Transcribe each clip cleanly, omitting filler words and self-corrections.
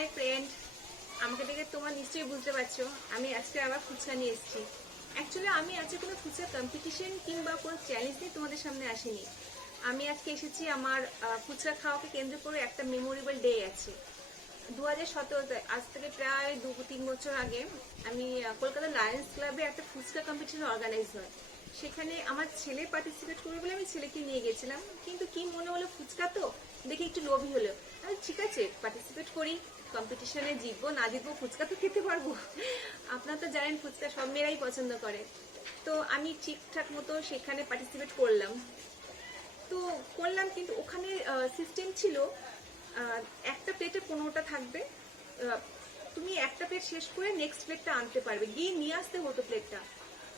Hi friend, আমাকে দেখে তোমরা নিশ্চয়ই বুঝতে পারছো আমি আজকে আবার ফুচকা নিয়ে এসেছি। অ্যাকচুয়ালি আমি আজকে কোনো ফুচকা কম্পিটিশন কিংবা কোনো চ্যালেঞ্জ নিয়ে তোমাদের সামনে আসিনি। আমি আজকে এসেছি আমার ফুচকা খাওয়াকে কেন্দ্র করে একটা মেমোরেবল ডে আছে। 2017 আজ থেকে প্রায় 2-3 বছর আগে আমি কলকাতার লায়ন্স ক্লাবে একটা ফুচকা কম্পিটিশন অর্গানাইজ হয়। সেখানে আমার ছেলে পার্টিসিপেট করবে বলে আমি ছেলেকে নিয়ে গেছিলাম, কিন্তু কি মনে হলো ফুচকা তো দেখে একটু লোভী হলো। আমি ঠিক আছে পার্টিসিপেট করি, কম্পিটিশনে জিতবো না জিতবো ফুচকা তো খেতে পারবো। আপনারা তো জানেন ফুচকা সব মেয়েরাই পছন্দ করে। তো আমি ঠিকঠাক মতো সেখানে পার্টিসিপেট করলাম, কিন্তু ওখানে সিস্টেম ছিল একটা প্লেটে 15টা থাকবে। তুমি একটা প্লেট শেষ করে নেক্সট প্লেটটা আনতে পারবে, গিয়ে নিয়ে আসতে হতো প্লেটটা।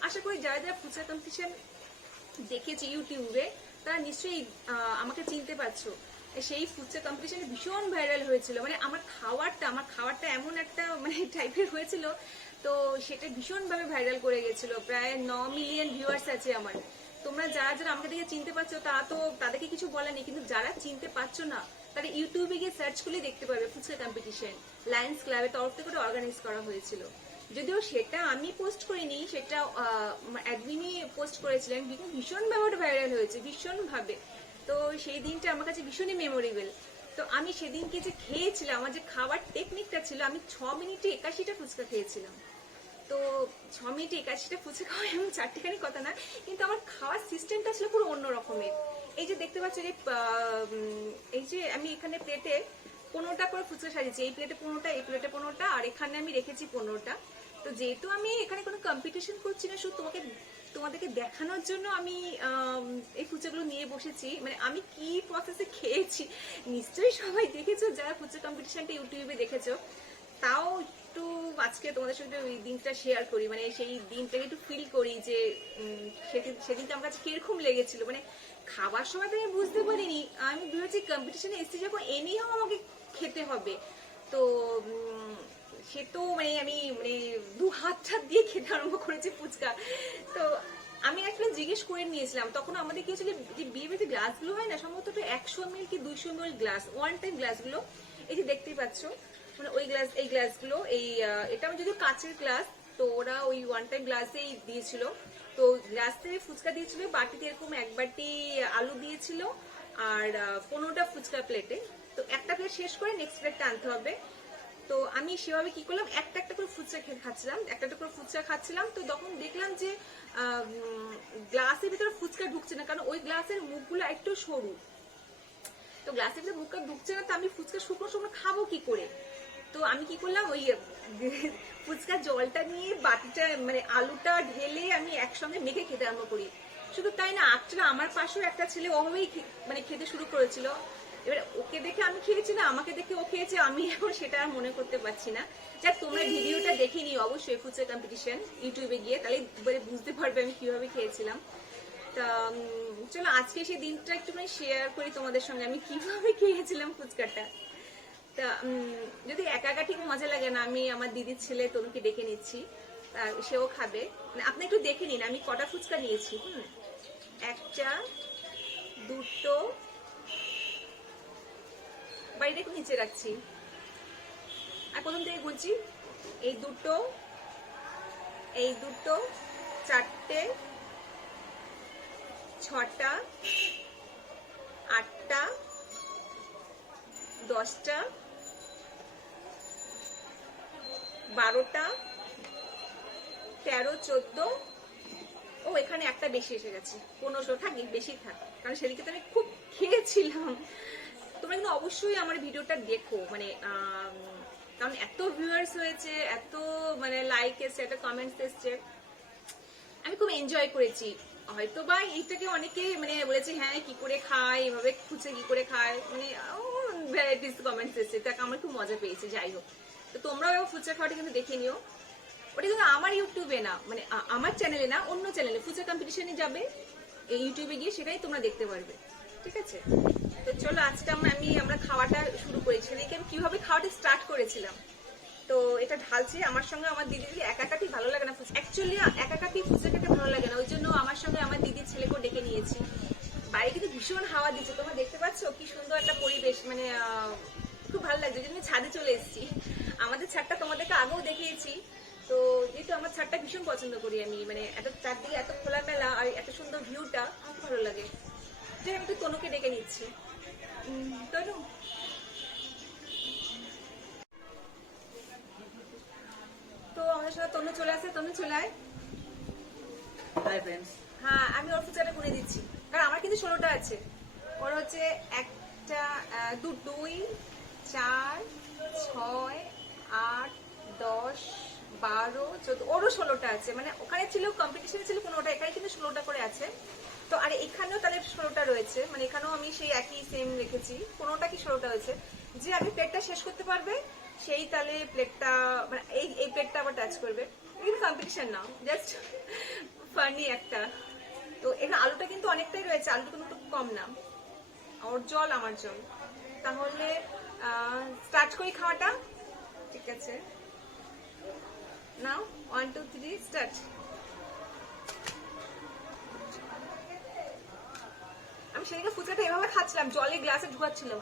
আশা করি যারা যারা ফুচকা কম্পিটিশন দেখেছি ইউটিউবে তারা নিশ্চয়ই আমাকে চিনতে পারছো। সেই ফুচকা কম্পিটিশনে ভীষণ ভাইরাল হয়েছিল, মানে আমার খাবারটা এমন একটা মানে টাইপের হয়েছিল, তো সেটা ভীষণভাবে ভাইরাল করে গেছিল। প্রায় 9 মিলিয়ন ভিউয়ার্স আছে আমার। তোমরা যারা যারা আমাকে দেখে চিনতে পারছো তারা তো তাদেরকে কিছু বলার নেই, কিন্তু যারা চিনতে পারছো না তারা ইউটিউবে গিয়ে সার্চ করলে দেখতে পারবে ফুচকা কম্পিটিশন লায়ন্স ক্লাবের তরফ থেকে অর্গানাইজ করা হয়েছিল। যদিও সেটা আমি পোস্ট করিনি, সেটা অ্যাডমিনই পোস্ট করেছিলেন, ভীষণভাবে ভাইরাল হয়েছে ভীষণভাবে। তো সেই দিনটা আমার কাছে ভীষণই মেমোরেবল। তো আমি সেদিনকে যে খেয়েছিলাম, আমার যে খাবার টেকনিকটা ছিল, আমি 6 মিনিটে 81টা ফুচকা খেয়েছিলাম। তো 6 মিনিটে 81টা ফুচকা খাওয়া এমন চারটেখানি কথা না, কিন্তু আমার খাওয়ার সিস্টেমটা ছিল পুরো অন্য রকমের। এই যে দেখতে পাচ্ছ যে এই যে আমি এখানে প্লেটে 15টা করে ফুচকা সাজিয়েছি, এই প্লেটে 15টা, এই প্লেটে 15টা, আর এখানে আমি রেখেছি 15টা। তো যেহেতু আমি এখানে কোনো কম্পিটিশন করছি না, শুধু তোমাদেরকে দেখানোর জন্য আমি এই ফুচকাগুলো নিয়ে বসেছি। মানে আমি কি প্রসেসে খেয়েছি নিশ্চয়ই সবাই দেখেছো, যারা ফুচকা কম্পিটিশনটা ইউটিউবে দেখেছো। তাও একটু আজকে তোমাদের সঙ্গে ওই দিনটা শেয়ার করি, মানে সেই দিনটাকে একটু ফিল করি যে সেদিনটা আমার কাছে কিরকম লেগেছিল। মানে খাবার সময় তো আমি বুঝতে পারিনি, আমি ভেবেছি কম্পিটিশনে এসেছি যখন এনেও আমাকে খেতে হবে। তো সে তো মানে আমি মানে 2 হাত দিয়ে খেতে আরম্ভ করেছি ফুচকা। তো আমি একটা জিজ্ঞেস করে নিয়েছিলাম, তখন আমাদের কি হয়েছিল যে বিয়ে বাড়িতে গ্লাসগুলো হয় না, সম্ভবত 100 ml কি 200 ml গ্লাস, ওয়ান টাইম গ্লাসগুলো, এই যে দেখতেই পাচ্ছ, মানে ওই গ্লাস, এই গ্লাসগুলো, এই এটা যদিও কাচের গ্লাস, তো ওরা ওই ওয়ান টাইম গ্লাসেই দিয়েছিল। তো গ্লাস থেকে ফুচকা দিয়েছিল, বাটিতে এরকম এক বাটি আলু দিয়েছিল, আর 15টা ফুচকা প্লেটে। তো একটা প্লেট শেষ করে নেক্সট প্লেটটা আনতে হবে। তো আমি সেভাবে কি করলাম, একটা করে ফুচকা খাচ্ছিলাম। তো তখন দেখলাম যে গ্লাসের ভিতরে ফুচকা ঢুকছে না, কারণ ওই গ্লাসের মুখগুলো একটু সরু। তো গ্লাসের ভিতরে মুখটা ঢুকছে না, তো আমি ফুচকা শুকনো খাবো কি করে? তো আমি কি করলাম, ওই ফুচকা জলটা নিয়ে বাটিটা মানে আলুটা ঢেলে আমি একসঙ্গে মেখে খেতে আরম্ভ করি। শুধু তাই না, আসলে আমার পাশেও একটা ছেলে ওভাবেই মানে খেতে শুরু করেছিল। এবার ওকে দেখে আমি খেয়েছি না, আমাকে দেখে ও খেয়েছে, আমি এখন সেটা আর মনে করতে পারছি না। যাক, তোমরা ভিডিওটা দেখে নিও অবশ্যই ফুচকা কম্পিটিশন ইউটিউবে গিয়ে, তাহলে বুঝতে পারবে আমি কিভাবে খেয়েছিলাম। তা চলো আজকে সেই দিনটা একটুখানি শেয়ার করি তোমাদের সঙ্গে, আমি কিভাবে খেয়েছিলাম ফুচকাটা। তা যদি একা একা ঠিক মজা লাগে না, আমি আমার দিদির ছেলে তনুকে ডেকে নিচ্ছি, সেও খাবে। মানে আপনি একটু দেখে নিন আমি কটা ফুচকা নিয়েছি। একটা, দুটো, বাড়িটা একটু নিচে রাখছি, আর প্রথম থেকে গুনছি, এই দুটো, এই দুটো, 4টে, 6টা, 8টা, 10টা, 12টা, 13, 14, ও এখানে একটা বেশি এসে গেছে, 1500 থাক, বেশি থাক, কারণ সেদিকে তো আমি খুব খেয়েছিলাম। তোমরা কিন্তু অবশ্যই আমার ভিডিওটা দেখো, মানে কারণ এত ভিউয়ার্স হয়েছে, এত মানে লাইক এসছে, এত কমেন্টস এসছে, আমি খুব এনজয় করেছি। হয়তো বা এইটাকে অনেকে মানে বলেছে হ্যাঁ কি করে খায়, এভাবে খুঁজে কি করে খায়, মানে ভ্যারাইটিস কমেন্টস এসছে, তাকে আমার খুব মজা পেয়েছে। যাই হোক, তো তোমরাও ফুচকা খাওয়াটা কিন্তু দেখে নিও। ওটা কিন্তু আমার ইউটিউবে না, মানে আমার চ্যানেলে না, অন্য চ্যানেলে ফুচকা কম্পিটিশনে যাবে, এই ইউটিউবে গিয়ে সেটাই তোমরা দেখতে পারবে, ঠিক আছে? তো চলো আজকে আমরা খাওয়াটা শুরু করেছি, সেদিকে আমি কিভাবে খাওয়াটা স্টার্ট করেছিলাম। তো এটা ঢালছি, আমার সঙ্গে আমার দিদির একাকাটি ভালো লাগে না, অ্যাকচুয়ালি একাকাটি ফুচকা খেতে ভালো লাগে না, ওই জন্য আমার সঙ্গে আমার দিদির ছেলেকেও ডেকে নিয়েছি। বাইরে কিন্তু ভীষণ হাওয়া দিচ্ছে, তোমরা দেখতে পাচ্ছ কি সুন্দর একটা পরিবেশ, মানে খুব ভালো লাগছে, ওই জন্য ছাদে চলে এসেছি। আমাদের ছাদটা তোমাদেরকে আগেও দেখিয়েছি, তো যেহেতু আমার ছাদটা ভীষণ পছন্দ করি আমি, মানে এত চারদিকে এত খোলামেলা আর এত সুন্দর ভিউটা আমার ভালো লাগে। যে আমি একটু তনুকে ডেকে নিচ্ছি। তনু, তো আমাদের সাথে তনু চলে আসে। তনু চলে আয়। Hi friends. হ্যাঁ, আমি ওর ফুচাটা গুনে দিচ্ছি, কারণ আমার কিন্তু 16টা আছে। ওর হচ্ছে 1 2 2 4 6 8 10 12 14, ওরও 16টা আছে। মানে ওখানে ছিল কম্পিটিশন ছিল 15টা, এখানে কিন্তু 16টা করে আছে। তো আর এখানেও তাহলে 16টা রয়েছে, মানে এখানেও আমি সেই একই সেম রেখেছি, 15টা কি 16টা হয়েছে। যে আগে প্লেটটা শেষ করতে পারবে সেই তাহলে প্লেটটা, মানে এই প্লেটটা আবার টাচ করবে। কিন্তু কম্পিটিশন না, জাস্ট ফানি একটা। তো এখানে আলুটা কিন্তু অনেকটাই রয়েছে, আলুটা কিন্তু কম না। ওর জল আমার জল। তাহলে স্টার্ট করি খাওয়াটা। ঠিক আছে, নাও 1 2 3 স্টার্ট। আমি সেদিকে ফুচকাটা এভাবে খাচ্ছিলাম, জলে গ্লাসে ঢুকাচ্ছিলাম।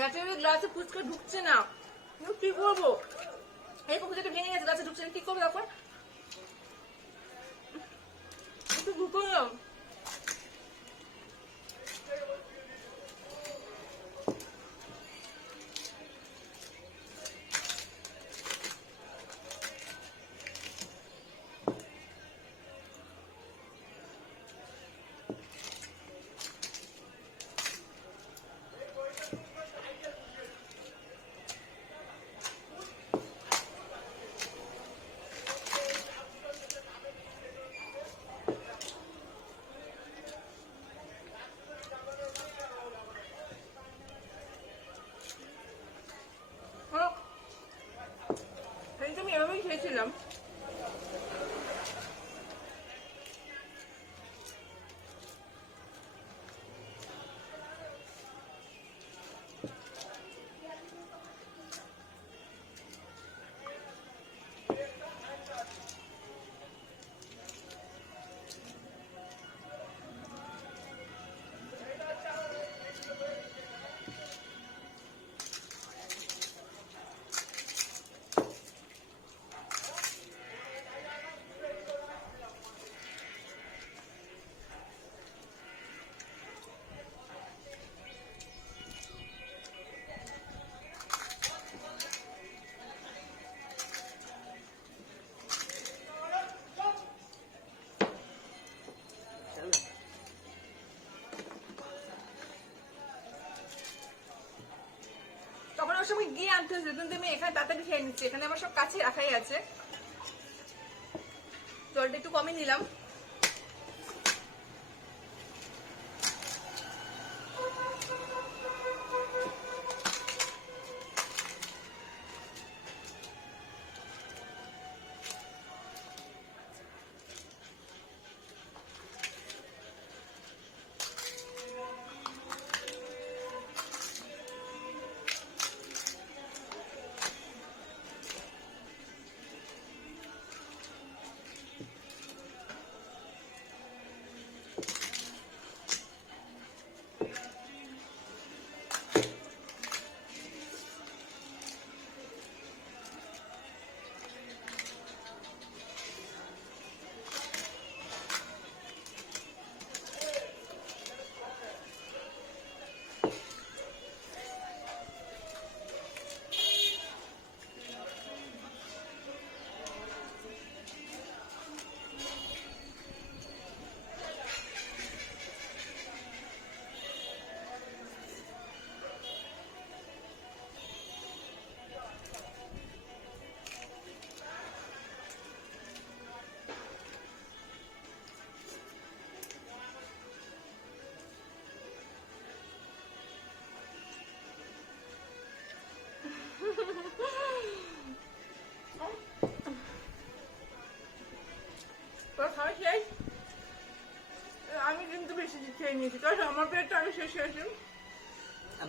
রাতে গ্লাসে ফুচকা ঢুকছে না, কি করবো? এরকম ফুচকাটা ভেঙে গেছে, গ্লাসে ঢুকছে না, কি করবো এখন? একটু ঢুকলাম। আমি এভাবেই খেয়েছিলাম। তখন আমার সঙ্গে গিয়ে আনতে হচ্ছে, কিন্তু আমি এখানে তাড়াতাড়ি খেয়ে নিচ্ছি, এখানে আমার সব কাছে রাখাই আছে। জলটা একটু কমই নিলাম।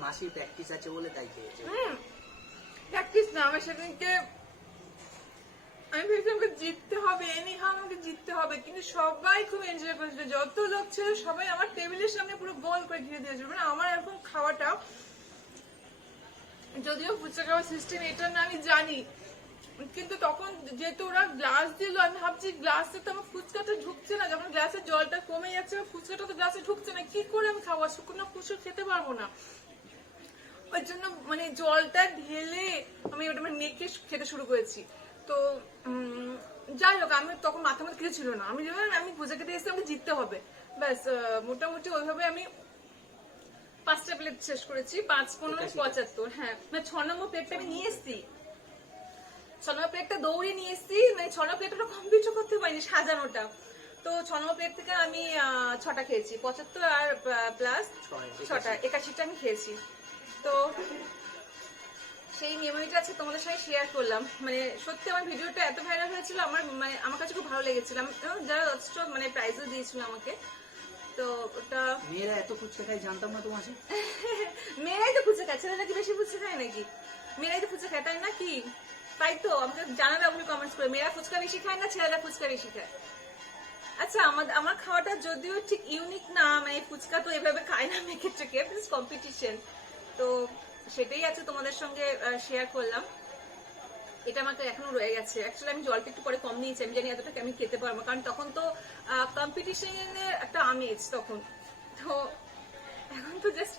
মাসির প্র্যাকটিস আছে বলে তাই খেয়েছে। প্র্যাকটিস না, আমার সেদিনকে আমি ভেবেছিলাম আমাকে জিততে হবে, এনিহাও আমাকে জিততে হবে, কিন্তু সবাই খুব এনজয় করেছিল। যত লোক ছিল সবাই আমার টেবিলের সামনে পুরো গোল করে ঘিরে দিয়েছিল। মানে আমার এখন খাওয়াটা, যদিও ফুচকা খাওয়ার সিস্টেম এটা না আমি জানি, কিন্তু তখন যেহেতু ওরা গ্লাস দিল, আমি ভাবছি গ্লাসে তো আমার ফুচকাটা ঢুকছে না। যখন গ্লাসের জলটা কমে যাচ্ছে ফুচকাটা তো গ্লাসে ঢুকছে না, কি করে আমি খাবো? শুকনো ফুচকা খেতে পারবো না। ওই জন্য মানে জলটা ঢেলে আমি ওটা মানে মেখে খেতে শুরু করেছি। তো যাই হোক, আমি তখন মাথার মধ্যে কিছু ছিল না। আমি জানি আমি ফুচকা খেতে এসেছি, আমাকে জিততে হবে। ব্যাস মোটামুটি ওইভাবে আমি 5টা প্লেট শেষ করেছি। 5, 15, 75। হ্যাঁ, মানে 6 নম্বর প্লেটটা আমি নিয়ে এসেছি। 6 নম্বর প্লেটটা দৌড়ে নিয়ে এসেছি। মানে 6 নম্বর প্লেটটা কমপ্লিটও করতে পারিনি সাজানোটা। তো 6 নম্বর প্লেট থেকে আমি 6টা খেয়েছি। 75 আর প্লাস 6টা 81টা আমি খেয়েছি। তো সেই মেমোরিটা আছে তোমাদের সাথে শেয়ার করলাম। মানে সত্যি আমার ভিডিওটা এত ভাইরাল হয়েছিল, আমার মানে আমার কাছে খুব ভালো লেগেছিল। যারা যথেষ্ট মানে প্রাইজও দিয়েছিল আমাকে। তো ওটা মেয়েরা এত ফুচকা খায় জানতাম না তোমার। মেয়েরাই তো ফুচকা খায়, ছেলেরা কি বেশি ফুচকা খায় নাকি? মেয়েরাই তো ফুচকা খায়, তাই না কি? তাই তো আমাকে জানাবে আপনি কমেন্টস করে, মেয়েরা ফুচকা বেশি খায় না ছেলেরা ফুচকা বেশি খায়? আচ্ছা, আমার খাওয়াটা যদিও ঠিক ইউনিক না, মানে ফুচকা তো এভাবে খায় না মেখে টেকে, কম্পিটিশন। তো সেটাই আছে তোমাদের সঙ্গে শেয়ার করলাম। এটা আমার তো এখনো রয়ে গেছে। অ্যাকচুয়ালি আমি জলটা একটু পরে কম নিয়েছি, আমি জানি এতটা আমি খেতে পারবো, কারণ তখন তো কম্পিটিশনের একটা আমেজ তখন। তো এখন তো জাস্ট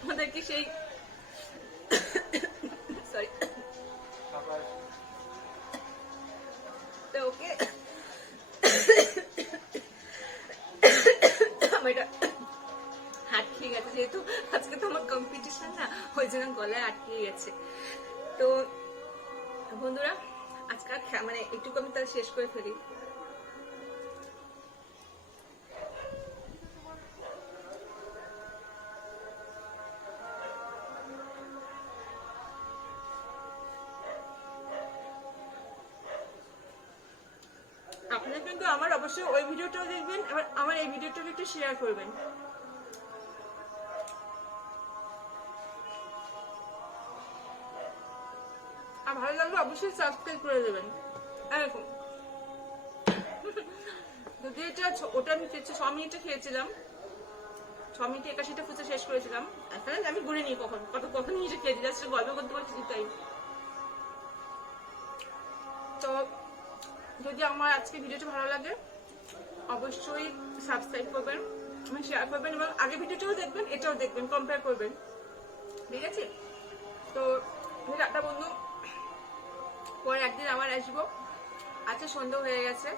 তোমাদেরকে সেই সরি তো ওকে আমার এটা আটকে গেছে, যেহেতু আজকে তো আমার কম্পিটিশন না, ওই জন্য গলায় আটকে গেছে। তো বন্ধুরা, আজকে মানে একটুকু আমি তাহলে শেষ করে ফেলি। আপনারা কিন্তু আমার অবশ্যই ওই ভিডিওটাও দেখবেন, এবার আমার এই ভিডিওটাও একটু শেয়ার করবেন। আর ভালো লাগলে অবশ্যই সাবস্ক্রাইব করে দেবেন। এরকম যদি এটা ওটা আমি 6 মিনিটে খেয়েছিলাম, 6 মিনিটে 81টা ফুচকা শেষ করেছিলাম। আসলে আমি গুনে নিই কত মিনিটে খেয়েছি, জাস্ট গল্প করতে পারছি তাই। তো যদি আমার আজকে ভিডিওটা ভালো লাগে অবশ্যই সাবস্ক্রাইব করবেন, শেয়ার করবেন, এবং আগে ভিডিওটাও দেখবেন, এটাও দেখবেন, কম্পেয়ার করবেন। ঠিক আছে? তো টাটা বন্ধু, পরে একদিন আবার আসবো। আজকে সন্ধ্যা হয়ে গেছে।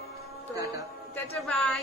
তো টাটা, বাই।